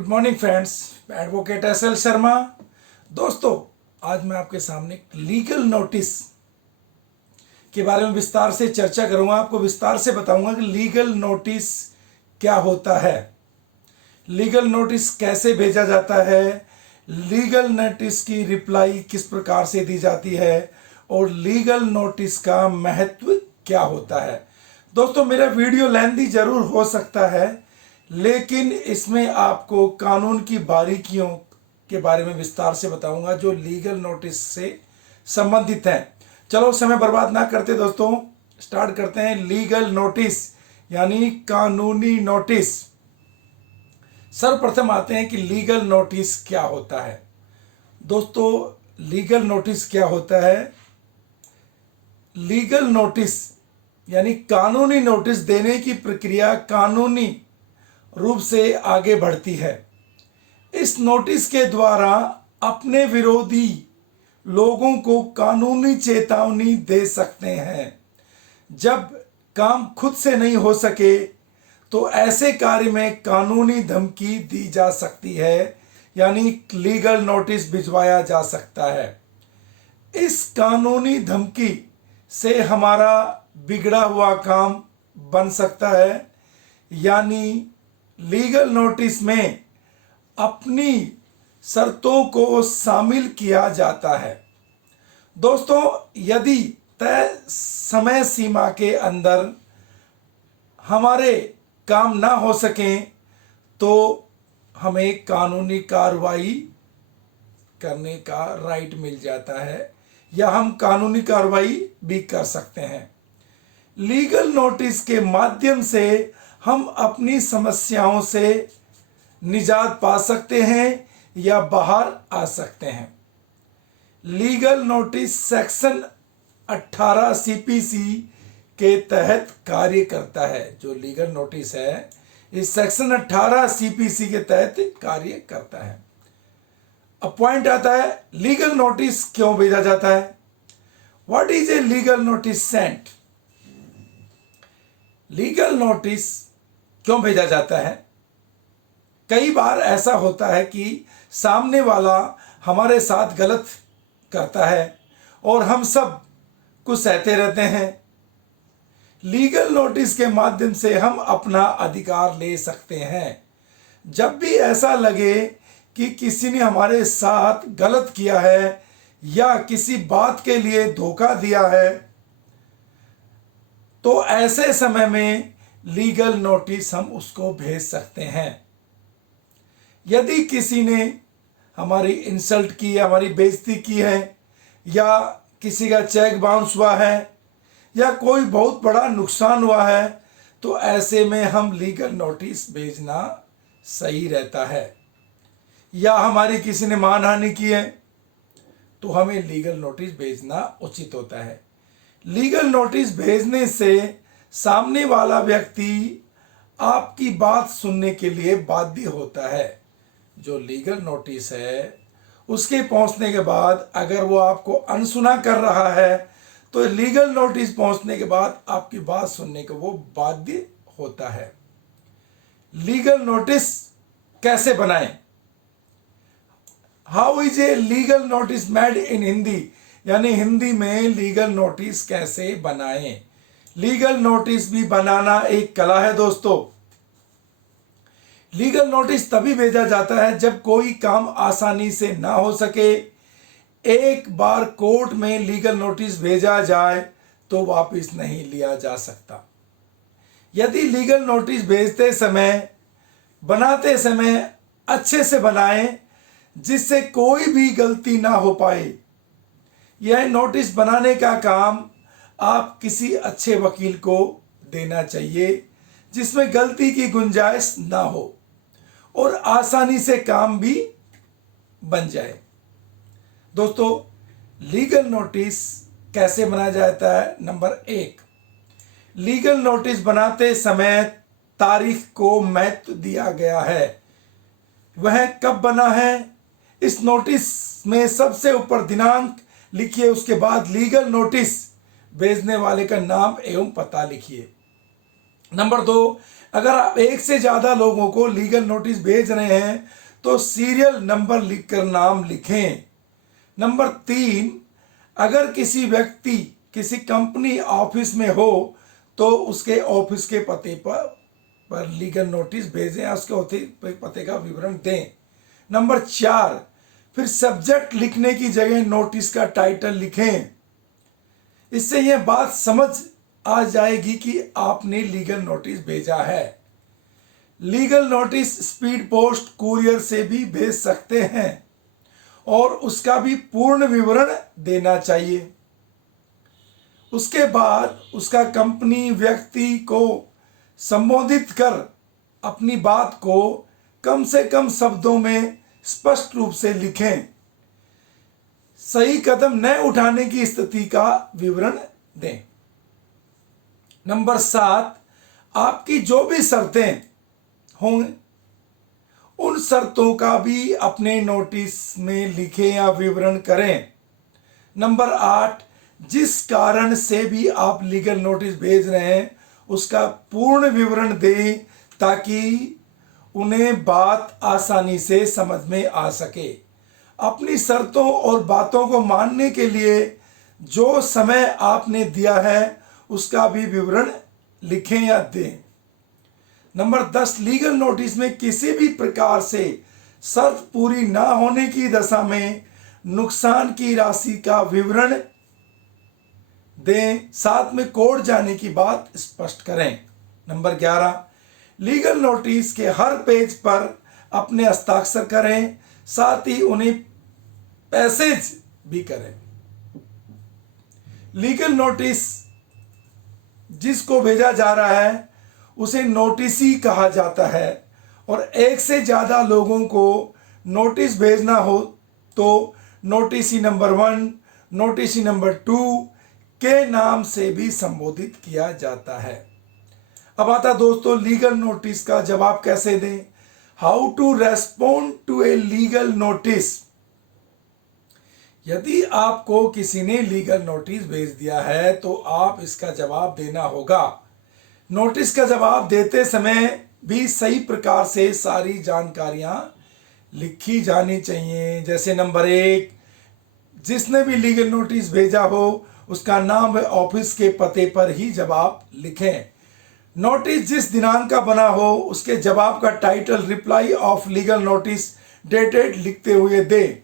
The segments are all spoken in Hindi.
Good morning friends, advocate SL. Sharma. दोस्तों, आज मैं आपके सामने एक लीगल नोटिस के बारे में विस्तार से चर्चा करूंगा। आपको विस्तार से बताऊंगा कि लीगल नोटिस क्या होता है, लीगल नोटिस कैसे भेजा जाता है, लीगल नोटिस की रिप्लाई किस प्रकार से दी जाती है और लीगल नोटिस का महत्व क्या होता है। दोस्तों, मेरा वीडियो लेंथी जरूर हो सकता है, लेकिन इसमें आपको कानून की बारीकियों के बारे में विस्तार से बताऊंगा जो लीगल नोटिस से संबंधित हैं। चलो समय बर्बाद ना करते दोस्तों, स्टार्ट करते हैं। लीगल नोटिस यानी कानूनी नोटिस। सर्वप्रथम आते हैं कि लीगल नोटिस क्या होता है। दोस्तों, लीगल नोटिस क्या होता है? लीगल नोटिस यानी कानूनी नोटिस देने की प्रक्रिया कानूनी रूप से आगे बढ़ती है। इस नोटिस के द्वारा अपने विरोधी लोगों को कानूनी चेतावनी दे सकते हैं। जब काम खुद से नहीं हो सके तो ऐसे कार्य में कानूनी धमकी दी जा सकती है, यानी लीगल नोटिस भिजवाया जा सकता है। इस कानूनी धमकी से हमारा बिगड़ा हुआ काम बन सकता है, यानी लीगल नोटिस में अपनी शर्तों को शामिल किया जाता है। दोस्तों, यदि तय समय सीमा के अंदर हमारे काम ना हो सकें तो हमें कानूनी कार्रवाई करने का राइट मिल जाता है, या हम कानूनी कार्रवाई भी कर सकते हैं। लीगल नोटिस के माध्यम से हम अपनी समस्याओं से निजात पा सकते हैं या बाहर आ सकते हैं। लीगल नोटिस सेक्शन 18 सीपीसी के तहत कार्य करता है। जो लीगल नोटिस है, इस सेक्शन 18 सीपीसी के तहत कार्य करता है। अब पॉइंट आता है, लीगल नोटिस क्यों भेजा जाता है? What is a legal notice sent? Legal notice क्यों भेजा जाता है? कई बार ऐसा होता है कि सामने वाला हमारे साथ गलत करता है और हम सब कुछ सहते रहते हैं। लीगल नोटिस के माध्यम से हम अपना अधिकार ले सकते हैं। जब भी ऐसा लगे कि किसी ने हमारे साथ गलत किया है या किसी बात के लिए धोखा दिया है, तो ऐसे समय में लीगल नोटिस हम उसको भेज सकते हैं। यदि किसी ने हमारी इंसल्ट की, हमारी बेइज्जती की है, या किसी का चेक बाउंस हुआ है, या कोई बहुत बड़ा नुकसान हुआ है, तो ऐसे में हम लीगल नोटिस भेजना सही रहता है। या हमारी किसी ने मानहानि की है तो हमें लीगल नोटिस भेजना उचित होता है। लीगल नोटिस भेजने से सामने वाला व्यक्ति आपकी बात सुनने के लिए बाध्य होता है। जो लीगल नोटिस है, उसके पहुंचने के बाद अगर वो आपको अनसुना कर रहा है तो लीगल नोटिस पहुंचने के बाद आपकी बात सुनने को वो बाध्य होता है। लीगल नोटिस कैसे बनाएं? How is a legal notice made in Hindi, यानी हिंदी में लीगल नोटिस कैसे बनाएं। लीगल नोटिस भी बनाना एक कला है दोस्तों। लीगल नोटिस तभी भेजा जाता है जब कोई काम आसानी से ना हो सके। एक बार कोर्ट में लीगल नोटिस भेजा जाए तो वापस नहीं लिया जा सकता। यदि लीगल नोटिस भेजते समय, बनाते समय अच्छे से बनाएं जिससे कोई भी गलती ना हो पाए। यह नोटिस बनाने का काम आप किसी अच्छे वकील को देना चाहिए जिसमें गलती की गुंजाइश ना हो और आसानी से काम भी बन जाए। दोस्तों, लीगल नोटिस कैसे बनाया जाता है? नंबर 1, लीगल नोटिस बनाते समय तारीख को महत्व दिया गया है। वह कब बना है? इस नोटिस में सबसे ऊपर दिनांक लिखिए, उसके बाद लीगल नोटिस भेजने वाले का नाम एवं पता लिखिए। नंबर 2, अगर आप एक से ज़्यादा लोगों को लीगल नोटिस भेज रहे हैं तो सीरियल नंबर लिखकर नाम लिखें। नंबर 3, अगर किसी व्यक्ति किसी कंपनी ऑफिस में हो तो उसके ऑफिस के पते पर लीगल नोटिस भेजें या उसके पते का विवरण दें। नंबर 4, फिर सब्जेक्ट लिखने की जगह नोटिस का टाइटल लिखें। इससे यह बात समझ आ जाएगी कि आपने लीगल नोटिस भेजा है। Legal notice speed post courier से भी भेज सकते हैं और उसका भी पूर्ण विवरण देना चाहिए। उसके बाद उसका कंपनी व्यक्ति को संबोधित कर अपनी बात को कम से कम शब्दों में स्पष्ट रूप से लिखें। सही कदम न उठाने की स्थिति का विवरण दें। नंबर 7, आपकी जो भी शर्तें होंगी उन शर्तों का भी अपने नोटिस में लिखें या विवरण करें। नंबर 8, जिस कारण से भी आप लीगल नोटिस भेज रहे हैं उसका पूर्ण विवरण दें ताकि उन्हें बात आसानी से समझ में आ सके। अपनी शर्तों और बातों को मानने के लिए जो समय आपने दिया है उसका भी विवरण लिखें या दें। नंबर 10, लीगल नोटिस में किसी भी प्रकार से शर्त पूरी ना होने की दशा में नुकसान की राशि का विवरण दें, साथ में कोर्ट जाने की बात स्पष्ट करें। नंबर 11, लीगल नोटिस के हर पेज पर अपने हस्ताक्षर करें, साथ ही उन्हें पैसेज भी करें। लीगल नोटिस जिसको भेजा जा रहा है उसे नोटिसी कहा जाता है और एक से ज़्यादा लोगों को नोटिस भेजना हो तो नोटिसी नंबर 1, नोटिसी नंबर 2 के नाम से भी संबोधित किया जाता है। अब आता दोस्तों लीगल नोटिस का जवाब कैसे दें। How to respond to a legal notice. यदि आपको किसी ने लीगल नोटिस भेज दिया है तो आप इसका जवाब देना होगा। नोटिस का जवाब देते समय भी सही प्रकार से सारी जानकारियां लिखी जानी चाहिए। जैसे नंबर 1, जिसने भी लीगल नोटिस भेजा हो उसका नाम व ऑफिस के पते पर ही जवाब लिखें। नोटिस जिस दिनांक का बना हो उसके जवाब का title reply off legal notice dated लिखते हुए दे।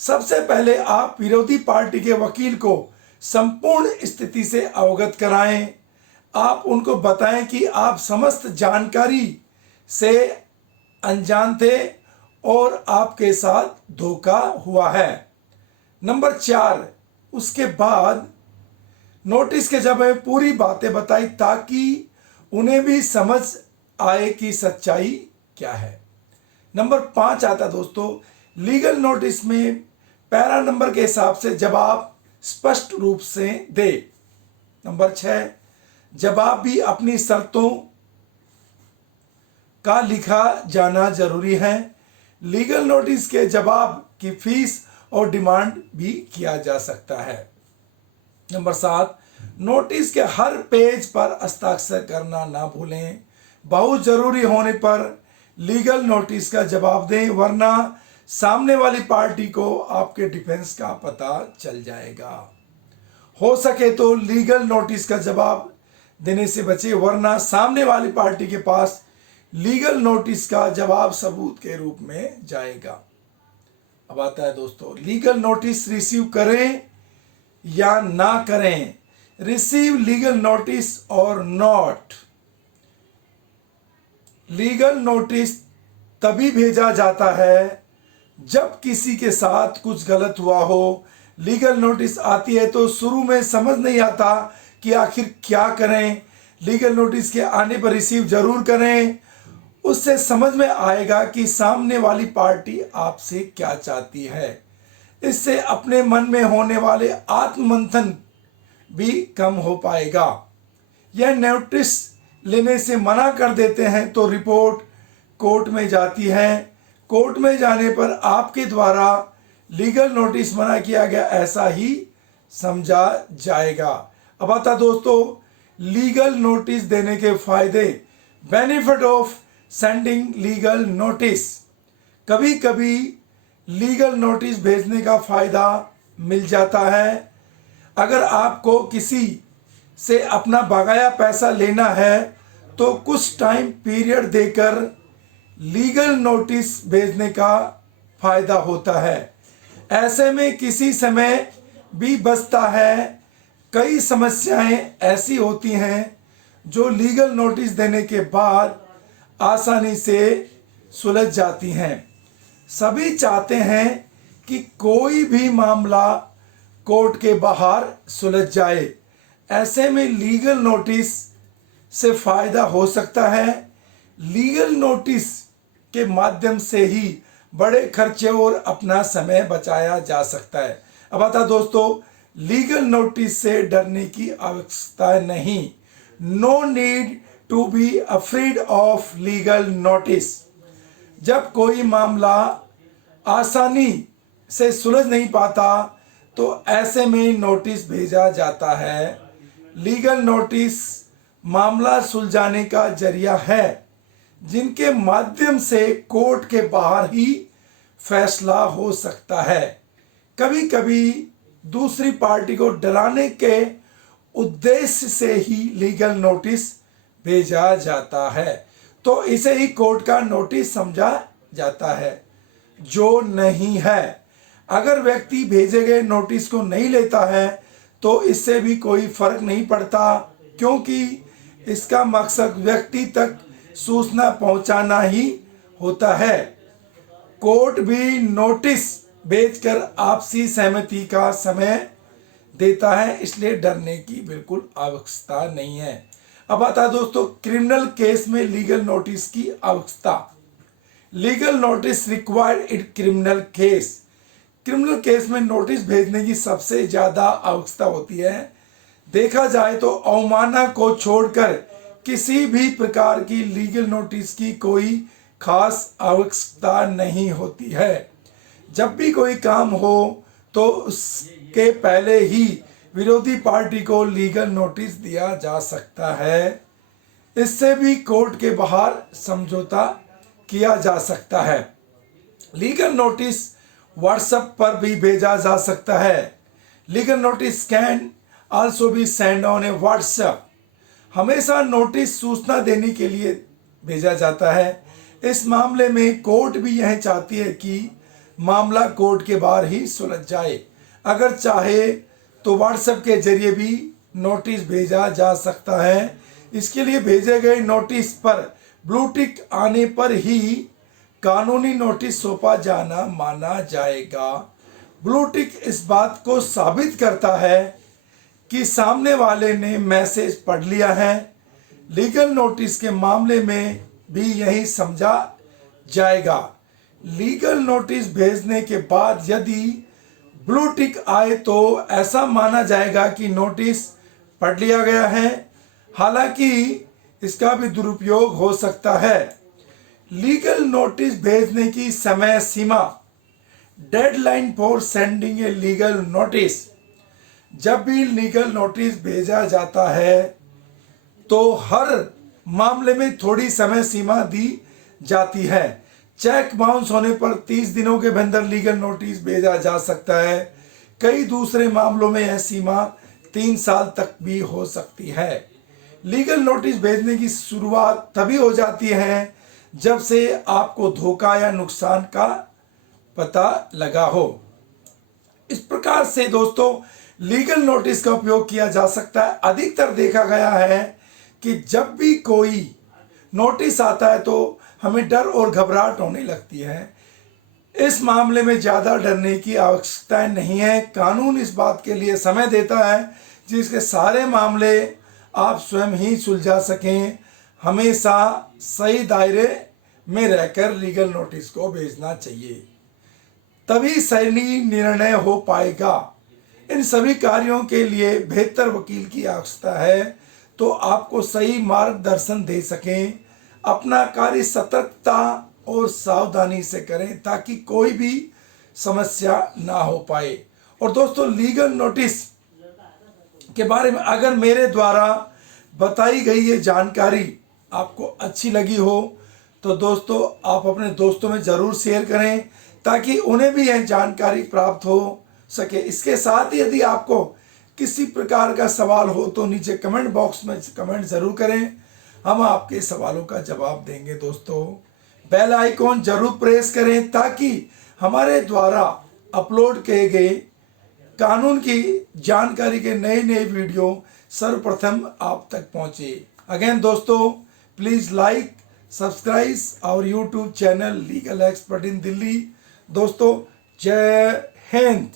सबसे पहले आप विरोधी पार्टी के वकील को संपूर्ण स्थिति से अवगत कराएं। आप उनको बताएं कि आप समस्त जानकारी से अनजान थे और आपके साथ धोखा हुआ है। नंबर 4, उसके बाद नोटिस के जब पूरी बातें बताई ताकि उन्हें भी समझ आए कि सच्चाई क्या है। नंबर 5 आता दोस्तों, लीगल नोटिस में पैरा नंबर के हिसाब से जवाब स्पष्ट रूप से दे। नंबर 6, जवाब भी अपनी शर्तों का लिखा जाना जरूरी है। लीगल नोटिस के जवाब की फीस और डिमांड भी किया जा सकता है। नंबर 7, नोटिस के हर पेज पर हस्ताक्षर करना ना भूलें। बहुत जरूरी होने पर लीगल नोटिस का जवाब दें, वरना सामने वाली पार्टी को आपके डिफेंस का पता चल जाएगा। हो सके तो लीगल नोटिस का जवाब देने से बचे, वरना सामने वाली पार्टी के पास लीगल नोटिस का जवाब सबूत के रूप में जाएगा। अब आता है दोस्तों, लीगल नोटिस रिसीव करें या ना करें। रिसीव लीगल नोटिस और नॉट। लीगल नोटिस तभी भेजा जाता है जब किसी के साथ कुछ गलत हुआ हो। लीगल नोटिस आती है तो शुरू में समझ नहीं आता कि आखिर क्या करें। लीगल नोटिस के आने पर रिसीव जरूर करें, उससे समझ में आएगा कि सामने वाली पार्टी आपसे क्या चाहती है। इससे अपने मन में होने वाले आत्ममंथन भी कम हो पाएगा। यह नोटिस लेने से मना कर देते हैं तो रिपोर्ट कोर्ट में जाती है। कोर्ट में जाने पर आपके द्वारा लीगल नोटिस मना किया गया ऐसा ही समझा जाएगा। अब आता दोस्तों लीगल नोटिस देने के फायदे। Benefit of sending legal notice. कभी कभी लीगल नोटिस भेजने का फ़ायदा मिल जाता है। अगर आपको किसी से अपना बकाया पैसा लेना है तो कुछ टाइम पीरियड देकर लीगल नोटिस भेजने का फ़ायदा होता है। ऐसे में किसी समय भी बचता है। कई समस्याएं ऐसी होती हैं जो लीगल नोटिस देने के बाद आसानी से सुलझ जाती हैं। सभी चाहते हैं कि कोई भी मामला कोर्ट के बाहर सुलझ जाए। ऐसे में लीगल नोटिस से फ़ायदा हो सकता है। लीगल नोटिस के माध्यम से ही बड़े खर्चे और अपना समय बचाया जा सकता है। अब आता दोस्तों, लीगल नोटिस से डरने की आवश्यकता नहीं। No need to be afraid of legal notice. जब कोई मामला आसानी से सुलझ नहीं पाता तो ऐसे में नोटिस भेजा जाता है। लीगल नोटिस मामला सुलझाने का जरिया है जिनके माध्यम से कोर्ट के बाहर ही फैसला हो सकता है। कभी कभी दूसरी पार्टी को डराने के उद्देश्य से ही लीगल नोटिस भेजा जाता है, तो इसे ही कोर्ट का नोटिस समझा जाता है, जो नहीं है। अगर व्यक्ति भेजे गए नोटिस को नहीं लेता है तो इससे भी कोई फर्क नहीं पड़ता, क्योंकि इसका मकसद व्यक्ति तक सूचना पहुंचाना ही होता है। कोर्ट भी नोटिस भेजकर आपसी सहमति का समय देता है, इसलिए डरने की बिल्कुल आवश्यकता नहीं है। अब आता है दोस्तों क्रिमिनल केस में लीगल नोटिस की आवश्यकता। Legal notice required in criminal case. Criminal case में नोटिस भेजने की सबसे ज़्यादा आवश्यकता होती है। देखा जाए तो अवमानना को छोड़कर किसी भी प्रकार की लीगल नोटिस की कोई खास आवश्यकता नहीं होती है। जब भी कोई काम हो तो उसके पहले ही विरोधी पार्टी को लीगल नोटिस दिया जा सकता है। इससे भी कोर्ट के बाहर समझौता किया जा सकता है। लीगल नोटिस व्हाट्सएप पर भी भेजा जा सकता है। Legal notice can also be send on A WhatsApp. हमेशा नोटिस सूचना देने के लिए भेजा जाता है। इस मामले में कोर्ट भी यह चाहती है कि मामला कोर्ट के बाहर ही सुलझ जाए। अगर चाहे तो व्हाट्सएप के जरिए भी नोटिस भेजा जा सकता है। इसके लिए भेजे गए नोटिस पर ब्लू टिक आने पर ही कानूनी नोटिस सौंपा जाना माना जाएगा। ब्लू टिक इस बात को साबित करता है कि सामने वाले ने मैसेज पढ़ लिया है। लीगल नोटिस के मामले में भी यही समझा जाएगा। लीगल नोटिस भेजने के बाद यदि ब्लू टिक आए तो ऐसा माना जाएगा कि नोटिस पढ़ लिया गया है। हालांकि इसका भी दुरुपयोग हो सकता है। लीगल नोटिस भेजने की समय सीमा, deadline for sending a legal notice. जब भी लीगल नोटिस भेजा जाता है तो हर मामले में थोड़ी समय सीमा दी जाती है। चेक बाउंस होने पर 30 दिनों के भीतर लीगल नोटिस भेजा जा सकता है। कई दूसरे मामलों में यह सीमा 3 साल तक भी हो सकती है। लीगल नोटिस भेजने की शुरुआत तभी हो जाती है जब से आपको धोखा या नुकसान का पता लगा हो। इस प्रकार से दोस्तों लीगल नोटिस का उपयोग किया जा सकता है। अधिकतर देखा गया है कि जब भी कोई नोटिस आता है तो हमें डर और घबराहट होने लगती है। इस मामले में ज़्यादा डरने की आवश्यकता नहीं है। कानून इस बात के लिए समय देता है जिसके सारे मामले आप स्वयं ही सुलझा सकें। हमेशा सही दायरे में रहकर लीगल नोटिस को भेजना चाहिए, तभी सही निर्णय हो पाएगा। इन सभी कार्यों के लिए बेहतर वकील की आवश्यकता है तो आपको सही मार्गदर्शन दे सकें। अपना कार्य सतर्कता और सावधानी से करें ताकि कोई भी समस्या ना हो पाए। और दोस्तों लीगल नोटिस के बारे में अगर मेरे द्वारा बताई गई ये जानकारी आपको अच्छी लगी हो तो दोस्तों आप अपने दोस्तों में ज़रूर शेयर करें ताकि उन्हें भी यह जानकारी प्राप्त हो सके। इसके साथ ही यदि आपको किसी प्रकार का सवाल हो तो नीचे कमेंट बॉक्स में कमेंट ज़रूर करें, हम आपके सवालों का जवाब देंगे। दोस्तों बेल आइकॉन जरूर प्रेस करें ताकि हमारे द्वारा अपलोड किए गए कानून की जानकारी के नए नए वीडियो सर्वप्रथम आप तक पहुंचे। अगेन दोस्तों please like subscribe our YouTube channel legal expert in Delhi. दोस्तों जय हिंद।